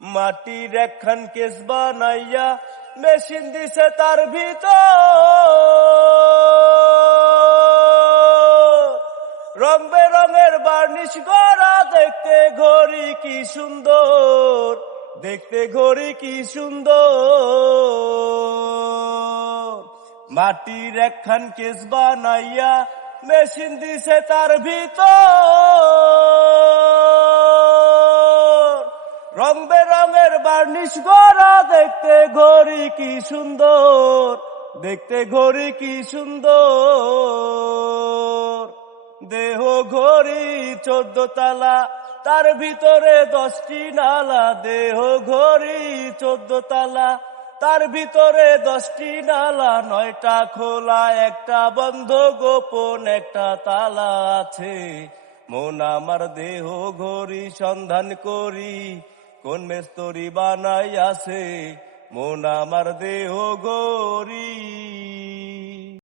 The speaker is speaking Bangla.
মাটির একখান কেস বানাইয়া মেশিন দিছে তার ভিতর, রং বেরঙের বার্নিশ করা, দেখতে ঘড়ি কি সুন্দর, দেখতে ঘড়ি কি সুন্দর। মাটির একখান কেস বানাইয়া মেশিন দিছে তার ভিতর, রং বেরঙের বার্নিশ করা, দেখতে ঘড়ি কি সুন্দর, দেখতে ঘড়ি কি সুন্দর। দেহ ঘড়ি 14 তালা, তার ভিতরে 10টি নালা। দেহ ঘড়ি 14 তালা, তার ভিতরে 10টি নালা। 9টা খোলা, একটা বন্ধ, গোপন একটা তালা আছে। মন আমার দেহ ঘড়ি সন্ধান করি, কোন মেস্তরি বানাই আছে। মন আমার দেহ ঘড়ি